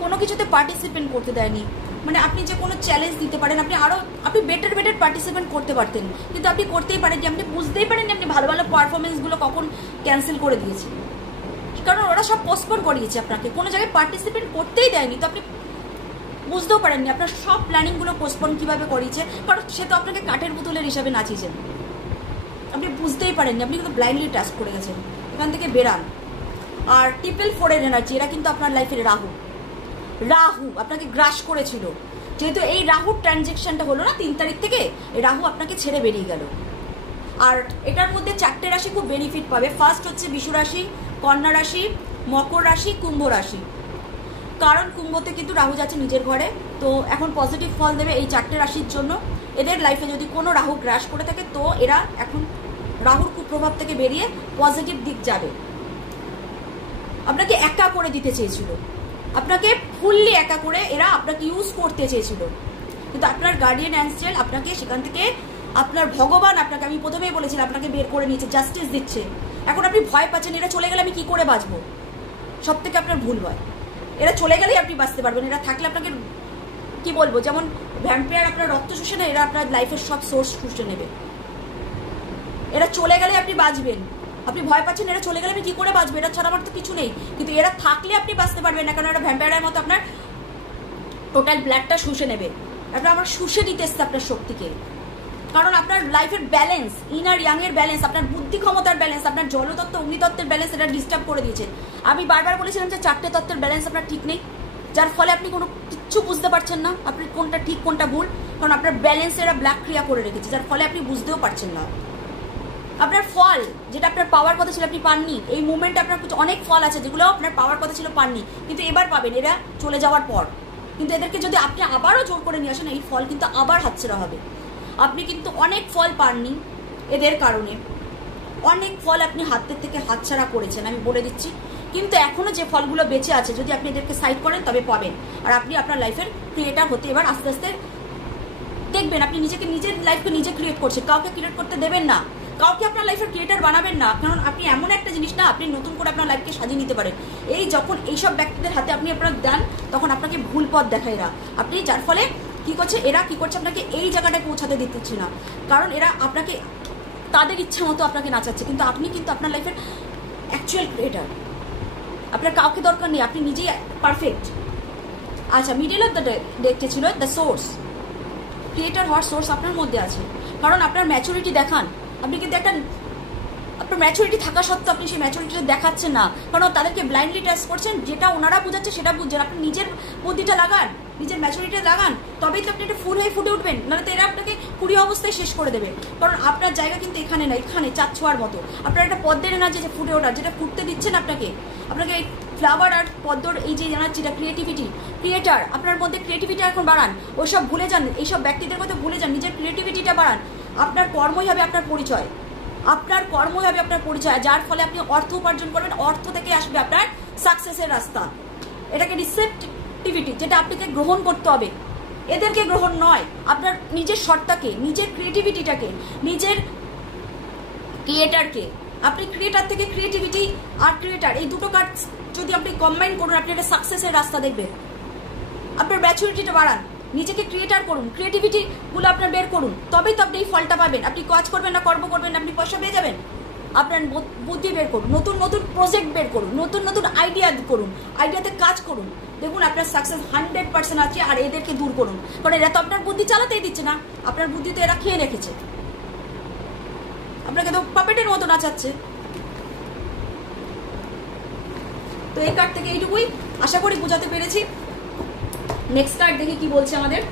কোনো কিছুতে পার্টিসিপেট করতে দেয়নি। মানে আপনি যে কোনো চ্যালেঞ্জ দিতে পারেন, আপনি বেটার পার্টিসিপেট করতে পারতেন, কিন্তু আপনি করতেই পারেননি, আপনি বুঝতেই পারেননি আপনি ভালো ভালো পারফরমেন্সগুলো কখন ক্যান্সেল করে দিয়েছেন, কারণ ওরা সব পোস্টপোন করিয়েছে, আপনাকে কোনো জায়গায় পার্টিসিপেট করতেই দেয়নি, তো আপনি বুঝতেও পারেননি আপনার সব প্ল্যানিংগুলো পোস্টপোন কীভাবে করিয়েছে, কারণ সে তো আপনাকে কাঠের পুতুলের হিসাবে নাচিয়েছেন, আপনি বুঝতেই পারেননি, আপনি কিন্তু ব্লাইন্ডলি ট্রাস্ট করে গেছেন। এখান থেকে বেরান। আর 444 এনার্জি, এরা কিন্তু আপনার লাইফের রাহু আপনাকে গ্রাস করেছিল, যেহেতু এই রাহুর ট্রানজেকশনটা হলো না 3 তারিখ থেকে, এই রাহু আপনাকে ছেড়ে বেরিয়ে গেল। আর এটার মধ্যে 4টে রাশি খুব বেনিফিট পাবে। ফার্স্ট হচ্ছে বিষু রাশি, কন্যা রাশি, মকর রাশি, কুম্ভ রাশি, কারণ কুম্ভতে কিন্তু রাহু যাচ্ছে নিজের ঘরে, তো এখন পজিটিভ ফল দেবে এই 4টে রাশির জন্য। এদের লাইফে যদি কোনো রাহু গ্রাস করে থাকে, তো এরা এখন রাহুর কুপ্রভাব থেকে বেরিয়ে পজিটিভ দিক যাবে। আপনাকে একা করে দিতে চেয়েছিল, আপনাকে ফুললি একা করে এরা আপনাকে ইউজ করতে চেয়েছিল, কিন্তু আপনার গার্ডিয়ান অ্যাঞ্জেল আপনাকে সেখান থেকে, আপনার ভগবান আপনাকে, আমি প্রথমেই বলেছিলাম, আপনাকে বের করে নিয়েছে, জাস্টিস দিচ্ছে। এখন আপনি ভয় পাচ্ছেন, এরা চলে গেলে আমি কি করে বাঁচবো, সব থেকে আপনার ভুল হয়। এরা চলে গেলেই আপনি বাঁচতে পারবেন, এরা থাকলে আপনাকে কি বলবো, যেমন ভ্যাম্পায়ার আপনার রক্ত শুষে নেয়, এরা আপনার লাইফের সব সোর্স শুষে নেবে। এরা চলে গেলে আপনি বাঁচবেন, আপনি ভয় পাচ্ছেন এরা চলে গেলে আমি কি করে বাঁচবো, এরা ছাড়া আমার তো কিছু নেই, কিন্তু এরা থাকলে আপনি বাঁচতে পারবেন না, কারণ এরা ভ্যাম্পায়ারের মতো আপনার টোটাল ব্লাডটা শুষে নেবে, আমার শুষে দিতে এসছে আপনার শক্তিকে। কারণ আপনার লাইফের ব্যালেন্স, ইনার ইয়াং এর ব্যালেন্স, আপনার বুদ্ধি ক্ষমতার ব্যালেন্স, আপনার জলতত্ত্ব অগ্নিতত্ত্বের ব্যালেন্স এটা ডিস্টার্ব করে দিয়েছে। আমি বারবার বলেছিলাম যে 4টে তত্ত্বের ব্যালেন্স আপনার ঠিক নেই, যার ফলে আপনি কোনো কিচ্ছু বুঝতে পারছেন না, আপনি কোনটা ঠিক কোনটা ভুল, কারণ আপনার ব্যালেন্স এরা ব্ল্যাক ক্রিয়া করে রেখেছে, যার ফলে আপনি বুঝতেও পারছেন না। আপনার ফল যেটা আপনার পাওয়ার কথা ছিল আপনি পাননি, এই মুভমেন্টে আপনার অনেক ফল আছে যেগুলো আপনার পাওয়ার কথা ছিল পাননি, কিন্তু এবার পাবেন এরা চলে যাওয়ার পর। কিন্তু এদেরকে যদি আপনি আবারও জোর করে নিয়ে আসেন, এই ফল কিন্তু আবার হাতছাড়া হবে। আপনি কিন্তু অনেক ফল পাননি এদের কারণে, অনেক ফল আপনি হাতের থেকে হাতছাড়া করেছেন, আমি বলে দিচ্ছি, কিন্তু এখনো যে ফলগুলো বেঁচে আছে যদি আপনি এদেরকে সাইড করেন তবে পাবেন। আর আপনি আপনার লাইফের ক্রিয়েটার হতে এবার আস্তে আস্তে দেখবেন, আপনি নিজের লাইফকে নিজে ক্রিয়েট করছেন, কাউকে ক্রিয়েট করতে দেবেন না, কাউকে আপনার লাইফের ক্রিয়েটার বানাবেন না, কারণ আপনি এমন একটা জিনিস না, আপনি নতুন করে আপনার লাইফকে সাজিয়ে নিতে পারেন। এই যখন এইসব ব্যক্তিদের হাতে আপনি আপনার দেন, তখন আপনাকে ভুল পথ দেখায় এরা, আপনি যার ফলে এরা কি করছে আপনাকে এই জায়গাটায় পৌঁছাতে দিচ্ছে না, কারণ এরা আপনাকে তাদের ইচ্ছা মতো আপনাকে নাচাচ্ছে, কিন্তু আপনি কিন্তু আপনার লাইফের অ্যাকচুয়াল ক্রিয়েটার, আপনার কাউকে দরকার নেই, আপনি নিজেই পারফেক্ট। আচ্ছা, মিডল অফ দ্য ডেকটা ছিল দ্য সোর্স, ক্রিয়েটার হওয়ার সোর্স আপনার মধ্যে আছে, কারণ আপনার ম্যাচুরিটি দেখান, আপনি কিন্তু আপনার ম্যাচুরিটি থাকা সত্ত্বেও আপনি সেই ম্যাচুরিটিটা দেখাচ্ছেন না, কারণ তাদেরকে ব্লাইন্ডলি ট্রাস্ট করছেন, যেটা ওনারা বুঝাচ্ছে সেটা বুঝছেন, আপনি নিজের বুদ্ধিটা লাগান, নিজের ম্যাচুরিটি লাগান, তবেই তো আপনি একটা ফুল হয়ে ফুটে উঠবেন, নাহলে তো এরা আপনাকে কুড়ি অবস্থায় শেষ করে দেবে, কারণ আপনার জায়গা কিন্তু এখানে না, এখানে চার ছোঁয়ার মতো, আপনার একটা পদ্মের এনার্জি যে ফুটে ওঠার, যেটা ফুটতে দিচ্ছেন আপনাকে এই ফ্লাওয়ার আর পদ্মর এই যে এনার্জিটা, ক্রিয়েটিভিটি, ক্রিয়েটার, আপনার মধ্যে ক্রিয়েটিভিটি এখন বাড়ান, ওইসব ভুলে যান, এইসব ব্যক্তিদের কথা ভুলে যান, নিজের ক্রিয়েটিভিটিটা বাড়ান, আপনার কর্মই হবে আপনার পরিচয়, যার ফলে আপনি অর্থ উপার্জন করবেন, অর্থ থেকে আসবে আপনার সাকসেসের রাস্তা। এটাকে রিসেপটিভিটি, যেটা আপনাকে গ্রহণ করতে হবে, এদেরকে গ্রহণ নয়, আপনার নিজের সত্তাকে, নিজের ক্রিয়েটিভিটিটাকে, নিজের ক্রিয়েটারকে, আপনি ক্রিয়েটার থেকে ক্রিয়েটিভিটি আর ক্রিয়েটার এই দুটো কাজ যদি আপনি কম্বাইন করুন, আপনি একটা সাকসেসের রাস্তা দেখবেন। আপনার ম্যাচুরিটিটা বাড়ান, নিজেকে ক্রিয়েটার করুন, ক্রিয়েটিভিটিগুলো আপনার বের করুন, তবেই তো আপনি এই ফলটা পাবেন। আপনি কাজ করবেন না, কর্ম করবেন না, আপনি পয়সা পেয়ে যাবেন। আপনার বুদ্ধি বের করুন, নতুন নতুন প্রজেক্ট বের করুন, নতুন নতুন আইডিয়া করুন, আইডিয়াতে কাজ করুন, দেখুন আপনার সাকসেস 100% আছে। আর এদেরকে দূর করুন, কারণ এরা তো আপনার বুদ্ধি চালাতেই দিচ্ছে না, আপনার বুদ্ধি তো এরা খেয়ে রেখেছে, আপনাকে তো পাপেটের মতো নাচাচ্ছে। তো এই কার্ড থেকে এইটুকুই, আশা করি বোঝাতে পেরেছি। নেক্সট কার্ড দেখি কি বলছে আমাদের।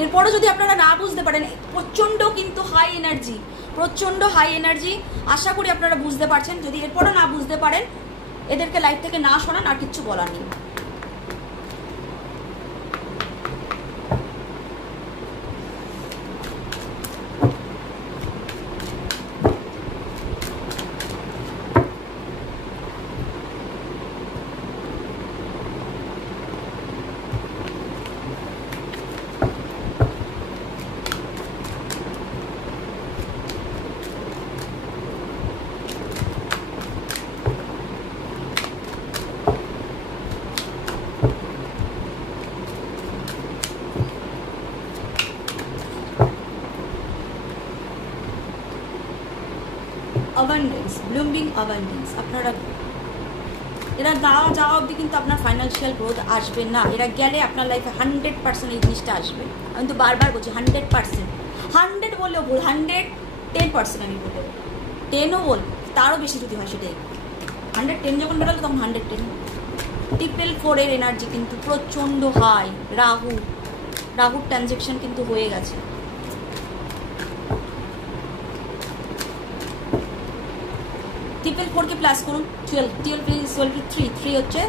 এরপরও যদি আপনারা না বুঝতে পারেন, প্রচন্ড কিন্তু হাই এনার্জি, আশা করি আপনারা বুঝতে পারছেন। যদি এরপরও না বুঝতে পারেন, এদেরকে লাইফ থেকে না সরান, আর কিচ্ছু বলার নেই। Abundance, blooming abundance. আপনারা এরা যাওয়া অবধি কিন্তু আপনার ফাইন্যান্সিয়াল গ্রোথ আসবে না। এরা গেলে আপনার লাইফে 100% এই জিনিসটা আসবে। আমি তো বারবার বলছি 100%, 100 বললেও ভুল, 110% আমি বলবো, 10ও বল, তারও বেশি যদি হয় সেটাই। 110 যখন বেরোলো তখন 110। ট্রিপল 4-এর এনার্জি কিন্তু প্রচণ্ড হাই। রাহুর ট্রানজেকশন কিন্তু হয়ে গেছে। ট্রিপল 4-কে প্লাস করুন 12 3 হচ্ছে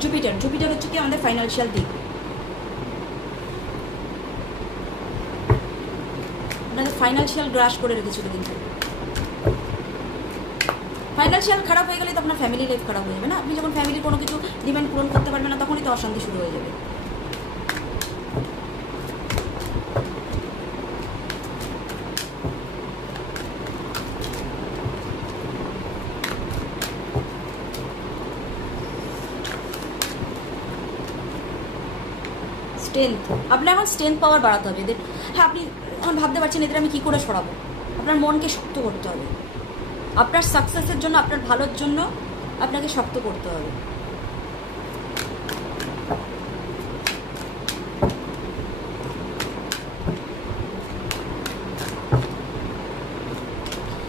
জুপিটার হচ্ছে কি আমাদের ফাইন্যান্সিয়াল দিক। আপনাদের ফাইন্যান্সিয়াল গ্রাস করে রেখেছিল, কিন্তু ফাইন্যান্সিয়াল খারাপ হয়ে গেলে তো আপনার ফ্যামিলি লাইফ খারাপ হয়ে যাবে না। আপনি যখন ফ্যামিলির কোনো কিছু ডিমান্ড পূরণ করতে পারবেন না, তখনই তো অশান্তি শুরু হয়ে যাবে। স্ট্রেংথ, আপনার এখন স্ট্রেংথ পাওয়ার বাড়াতে হবে এদের। হ্যাঁ, আপনি এখন ভাবতে পারছেন এদের আমি কী করে সরাবো। আপনার মনকে শক্ত করতে হবে। আপনার সাকসেসের জন্য, আপনার ভালোর জন্য আপনাকে শক্ত করতে হবে।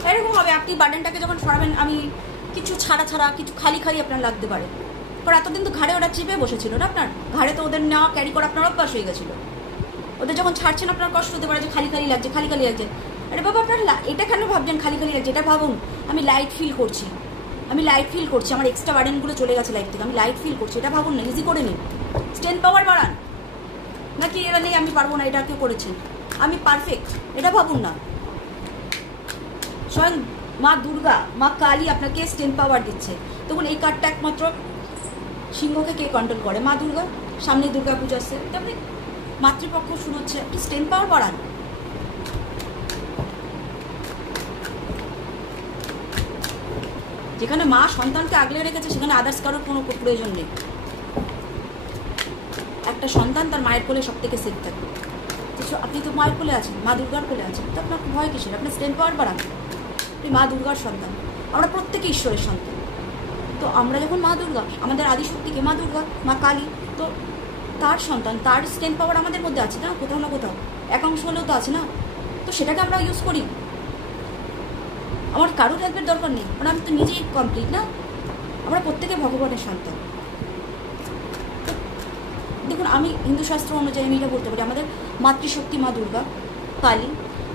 এরকম হবে আপনি বার্ডেনটাকে যখন সরাবেন, আমি কিছু ছাড়া কিছু খালি আপনার লাগতে পারে। কারণ এতদিন তো ঘাড়ে ওরা চিপে বসেছিল না, আপনার ঘাড়ে তো ওদের নেওয়া ক্যারি করা আপনার অভ্যাস হয়ে গেছিল। ওদের যখন ছাড়ছেন আপনার কষ্ট হতে পারে যে খালি লাগছে। আরে বাবা, আপনার এটা কেন ভাবছেন খালি লাগছে? এটা ভাবুন আমি লাইট ফিল করছি, আমার এক্সট্রা বার্ডেনগুলো চলে গেছে লাইফ থেকে, আমি লাইট ফিল করছি। এটা ভাবুন না, ইজি করে নিন। স্ট্রেংথ পাওয়ার বাড়ান, নাকি এরা নেই আমি পারবো না, এটা কেউ করেছে আমি পারফেক্ট, এটা ভাবুন না। স্বয়ং মা দুর্গা, মা কালী আপনাকে স্ট্রেংথ পাওয়ার দিচ্ছে। তখন এই কার্ডটা একমাত্র সিংহকে কে কন্ট্রোল করে? মা দুর্গা। সামনে দুর্গা পুজো আসছে, আপনি মাতৃপক্ষ শুরু হচ্ছে, আপনি স্ট্রেংথ পাওয়ার বাড়ান। যেখানে মা সন্তানকে আগলে রেখেছে সেখানে আদার্স কারোর কোনো প্রয়োজন নেই। একটা সন্তান তার মায়ের কোলে সব থেকে সেফ থাকে। আপনি তো মায়ের কোলে আছেন, মা দুর্গার কোলে আছেন, তো আপনার ভয় কিসের? আপনার স্ট্রেংথ পাওয়ার বাড়ান। আপনি মা দুর্গার সন্তান, আমরা প্রত্যেকে ঈশ্বরের সন্তান। তো আমরা যখন মা দুর্গা, আমাদের আদিশক্তিকে মা দুর্গা, মা কালী, তো তার সন্তান, তার স্ট্রেংথ পাওয়ার আমাদের মধ্যে আছে না, কোথাও না কোথাও একাংশ হলেও তো আছে না। তো সেটাকে আমরা ইউজ করি। আমার কারোর হেল্পের দরকার নেই, কারণ আমি তো নিজেই কমপ্লিট না। আমরা প্রত্যেকে ভগবানের সন্তান। দেখুন, আমি হিন্দু শাস্ত্র অনুযায়ী আমি এটা বলতে পারি, আমাদের মাতৃশক্তি মা দুর্গা, কালী,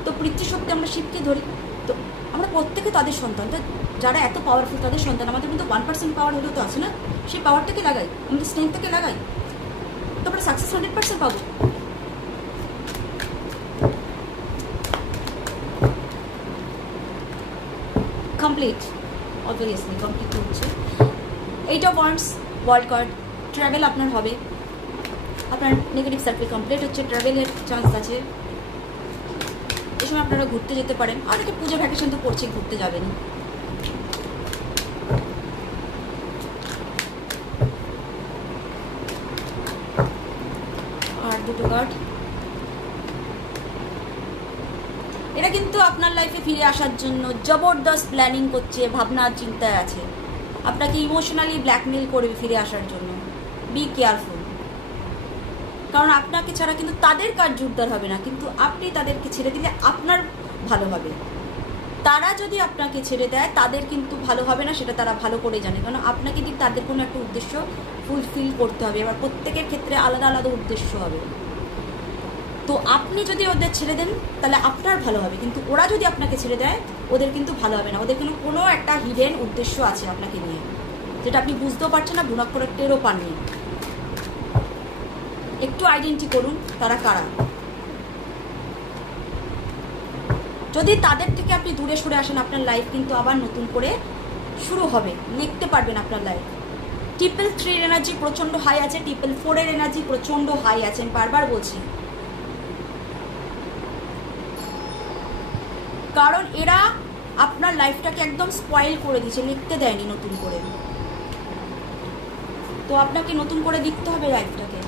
তো পিতৃশক্তি আমরা শিবকে ধরি। তো আমরা প্রত্যেকে তাদের সন্তান। তো যারা এত পাওয়ারফুল তাদের সন্তান, আমাদের কিন্তু 1% পাওয়ার হলেও তো আছে না। সেই পাওয়ারটাকে লাগাই, আমাদের স্ট্রেংথটাকে লাগাই, তো আমরা সাকসেস 100% পাবো। কমপ্লিট, অবভিয়াসলি কমপ্লিট হচ্ছে। 8 of wands, world card, travel আপনার হবে। আপনার নেগেটিভ সার্কেল কমপ্লিট হচ্ছে, ট্রাভেলের চান্স আছে। এই সময় আপনারা ঘুরতে যেতে পারেন। আর একটা পুজো ভ্যাকেশন তো পড়ছে, ঘুরতে যাবেন। আর দুটো কার্ড, এরা কিন্তু আপনার লাইফে ফিরে আসার জন্য জবরদস্ত প্ল্যানিং করছে, ভাবনা চিন্তায় আছে। আপনাকে ইমোশনালি ব্ল্যাকমেল করবে ফিরে আসার জন্য। বি কেয়ারফুল, কারণ আপনাকে ছাড়া কিন্তু তাদের কাজ জোরদার হবে না, কিন্তু আপনি তাদেরকে ছেড়ে দিলে আপনার ভালো হবে। তারা যদি আপনাকে ছেড়ে দেয় তাদের কিন্তু ভালো হবে না, সেটা তারা ভালো করে জানে। কারণ আপনাকে দিয়ে তাদের কোনো একটা উদ্দেশ্য ফুলফিল করতে হবে। এবার প্রত্যেকের ক্ষেত্রে আলাদা আলাদা উদ্দেশ্য হবে। তো আপনি যদি ওদের ছেড়ে দেন তাহলে আপনার ভালো হবে, কিন্তু ওরা যদি আপনাকে ছেড়ে দেয় ওদের কিন্তু ভালো হবে না। ওদের কিন্তু কোনো একটা হিডেন উদ্দেশ্য আছে আপনাকে নিয়ে, যেটা আপনি বুঝতেও পারছেন না, ভুনাক করে টেরও পাননি। একটু আইডেন্টি করুন তারা কারা। যদি তাদের থেকে আপনি দূরে সরে আসেন, আপনার লাইফ কিন্তু আবার নতুন করে শুরু হবে, লিখতে পারবেন আপনার লাইফ। 333 এনার্জি প্রচণ্ড হাই আছে, 444 এনার্জি প্রচণ্ড হাই আছে, আমি বারবার বলছি। কারণ এরা আপনার লাইফটাকে একদম স্পয়েল করে দিচ্ছে, লিখতে দেয়নি নতুন করে। তো আপনাকে নতুন করে লিখতে হবে লাইফটাকে।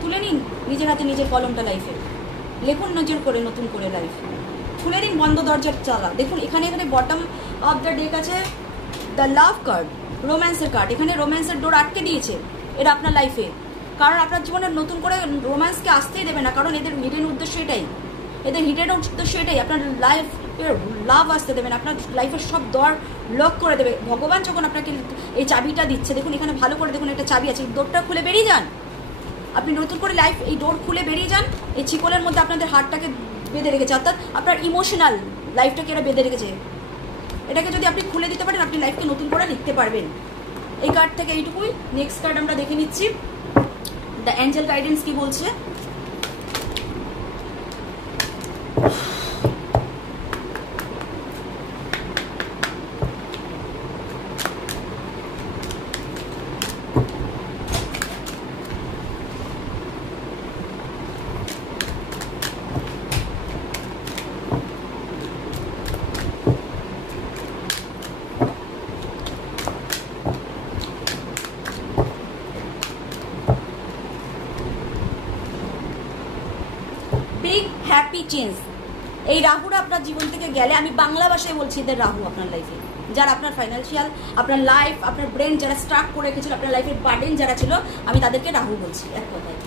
তুলে নিন নিজের হাতে নিজের কলমটা লাইফে, লেখুন নজর করে নতুন করে লাইফ। খুলে দিন বন্ধ দরজার চালা। দেখুন এখানে বটম অফ দ্য ডেক আছে দ্য লাভ কার্ড, রোম্যান্সের কার্ড। এখানে রোম্যান্সের ডোর আটকে দিয়েছে এরা আপনার লাইফে, কারণ আপনার জীবনে নতুন করে রোম্যান্সকে আসতেই দেবে না, কারণ এদের হিডেন উদ্দেশ্য এটাই, আপনার লাভ আসতে দেবে না, আপনার লাইফের সব দর লক করে দেবে। ভগবান যখন আপনাকে এই চাবিটা দিচ্ছে, দেখুন এখানে ভালো করে দেখুন একটা চাবি আছে, এই ডোরটা খুলে বেরিয়ে যান, আপনি নতুন করে লাইফ এই ডোর খুলে বেরিয়ে যান। এই চিকলের মধ্যে আপনাদের হার্টটাকে বেঁধে রেখেছে, অর্থাৎ আপনার ইমোশনাল লাইফটাকে এরা বেঁধে রেখেছে। এটাকে যদি আপনি খুলে দিতে পারেন, আপনি লাইফকে নতুন করে লিখতে পারবেন। এই কার্ড থেকে এইটুকুই। নেক্সট কার্ড আমরা দেখে নিচ্ছি, দ্য অ্যাঞ্জেল গাইডেন্স কি বলছে। Big happy change. এই রাহুরা আপনার জীবন থেকে গেলে, আমি বাংলা ভাষায় বলছি, এদের রাহু আপনার লাইফে, যারা আপনার ফাইন্যান্সিয়াল, আপনার লাইফ, আপনার ব্রেন যারা স্ট্রাক করে রেখেছিল, আপনার লাইফের বার্ডেন যারা ছিল, আমি তাদেরকে রাহু বলছি এক কথায়।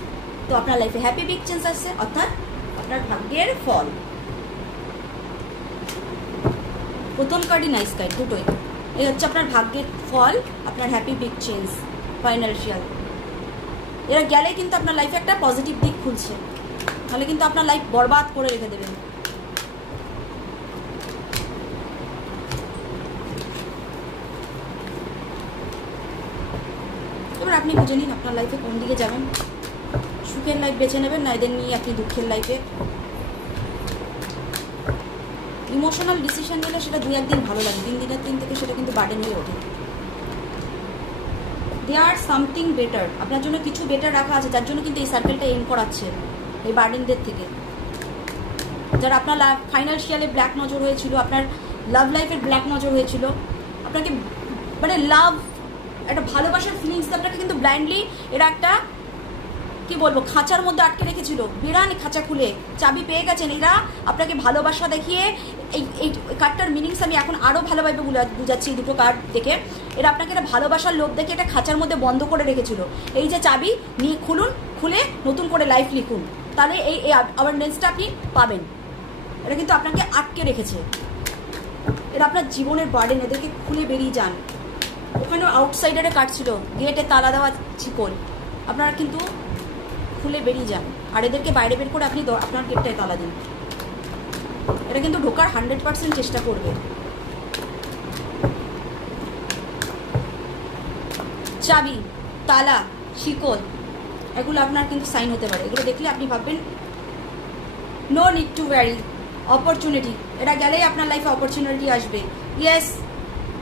তো আপনার লাইফে হ্যাপি বিগ চেঞ্জ আসছে, অর্থাৎ আপনার ভাগ্যের ফল। প্রথম কার্ডই নাইস কার্ড, দুটোই। এই হচ্ছে আপনার ভাগ্যের ফল, আপনার হ্যাপি বিগ চেঞ্জ ফাইন্যান্সিয়াল। এরা গেলে কিন্তু আপনার লাইফে একটা পজিটিভ দিক খুলছে, তাহলে কিন্তু আপনার লাইফ বরবাদ করে রেখে দেবেন। এবার আপনি বুঝে নিন আপনার লাইফে কোন দিকে যাবেন, সুখের লাইফ বেছে নেবেন না এদের নিয়ে আপনি দুঃখের লাইফে। ইমোশনাল ডিসিশন নিলে সেটা 2-1 দিন ভালো লাগে, দিনের দিন থেকে সেটা কিন্তু বার্ডেন হয়ে ওঠে। দেয়ার সামথিং বেটার, আপনার জন্য কিছু বেটার রাখা আছে, যার জন্য কিন্তু এই সার্কেলটা এন্ড করাচ্ছে এই বার্ডেনদের থেকে। যারা আপনার ফাইন্যান্সিয়ালে ব্ল্যাক নজর হয়েছিল, আপনার লাভ লাইফের ব্ল্যাক নজর হয়েছিল, আপনাকে মানে লাভ একটা ভালোবাসার ফিলিংস আপনাকে কিন্তু ব্লাইন্ডলি এরা একটা কি বলবো খাঁচার মধ্যে আটকে রেখেছিল। বেরান খাঁচা খুলে চাবি পেয়ে গেছেন এরা, আপনাকে ভালোবাসা দেখিয়ে। এই কার্ডটার মিনিংস আমি এখন আরও ভালোভাবে বুঝাচ্ছি এই দুটো কার্ড দেখে। এরা আপনাকে একটা ভালোবাসার লোভ দেখে একটা খাঁচার মধ্যে বন্ধ করে রেখেছিল। এই যে চাবি নিয়ে খুলুন, খুলে নতুন করে লাইফ লিখুন, তাহলে এই অ্যাওয়ারনেসটা আপনি পাবেন। এটা কিন্তু আপনাকে আটকে রেখেছে, এরা আপনার জীবনের বার্ডেন, এদেরকে খুলে বেরিয়ে যান। ওখানেও আউটসাইডারে কাটছিল, গেটে তালা দেওয়া চিকল, আপনারা কিন্তু খুলে বেরিয়ে যান। আর এদেরকে বাইরে বের করে আপনি আপনার গেটটায় তালা দিন। এটা কিন্তু ঢোকার 100% চেষ্টা করবে। চাবি, তালা, শিকল, এগুলো আপনার কিন্তু সাইন হতে পারে। এগুলো দেখলে আপনি ভাববেন no need to worry, opportunity. এরা গেলেই আপনার লাইফে অপরচুনিটি আসবে। ইয়েস,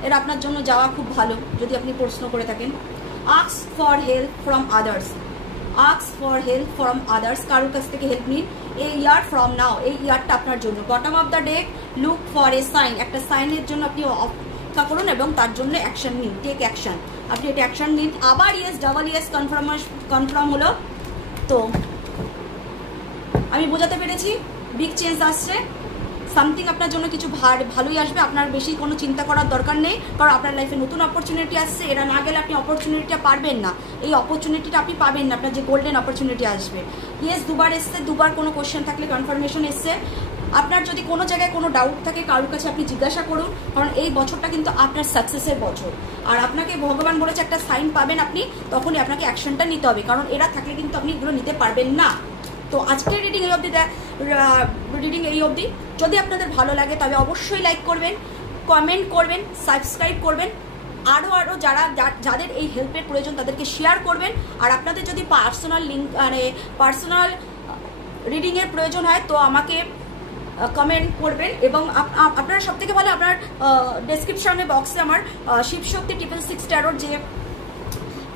এরা আপনার জন্য যাওয়া খুব ভালো যদি আপনি প্রশ্ন করে থাকেন। Ask for help from others, ask for help from others, কারোর কাছ থেকে হেল্প নিন। এই ইয়ার ফ্রম নাও, এই ইয়ারটা আপনার জন্য। Bottom of the deck, look for a sign, একটা সাইনের জন্য আপনি অপেক্ষা করুন এবং তার জন্য অ্যাকশন নিন, টেক অ্যাকশন। আপনি এটা অ্যাকশন নিন। আবার ইয়েস, ডাবল ইয়েস কনফার্ম হলো। তো আমি বোঝাতে পেরেছি বিগ চেঞ্জ আসছে, সামথিং আপনার জন্য কিছু ভালোই আসবে। আপনার বেশি কোনো চিন্তা করার দরকার নেই, কারণ আপনার লাইফে নতুন অপরচুনিটি আসছে। এরা না গেলে আপনি অপরচুনিটিটা পারবেন না, এই অপরচুনিটিটা আপনি পাবেন না, আপনার যে গোল্ডেন অপরচুনিটি আসবে। ইয়েস, দুবার এসছে, দুবার কোনো কোয়েশ্চেন থাকলে কনফার্মেশন এসছে। আপনার যদি কোনো জায়গায় কোনো ডাউট থাকে কারোর কাছে আপনি জিজ্ঞাসা করুন, কারণ এই বছরটা কিন্তু আপনার সাকসেসের বছর। আর আপনাকে ভগবান বলেছে একটা সাইন পাবেন আপনি, তখনই আপনাকে অ্যাকশনটা নিতে হবে, কারণ এরা থাকলে কিন্তু আপনি এগুলো নিতে পারবেন না। তো আজকের রিডিং এই অবধি। যদি আপনাদের ভালো লাগে তবে অবশ্যই লাইক করবেন, কমেন্ট করবেন, সাবস্ক্রাইব করবেন। আরও যাদের এই হেল্পের প্রয়োজন তাদেরকে শেয়ার করবেন। আর আপনাদের যদি পার্সোনাল লিঙ্ক মানে পার্সোনাল রিডিংয়ের প্রয়োজন হয় তো আমাকে কমেন্ট করবেন। এবং আপনারা সবথেকে ভালো আপনার ডেসক্রিপশনে বক্সে আমার শিবশক্তি 666 ট্যারোর যে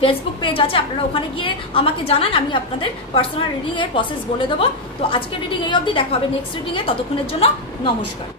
ফেসবুক পেজ আছে, আপনারা ওখানে গিয়ে আমাকে জানান, আমি আপনাদের পার্সোনাল রিডিংয়ের প্রসেস বলে দেবো। তো আজকের রিডিং এই অবধি, দেখা হবে নেক্সট রিডিংয়ে। ততক্ষণের জন্য নমস্কার।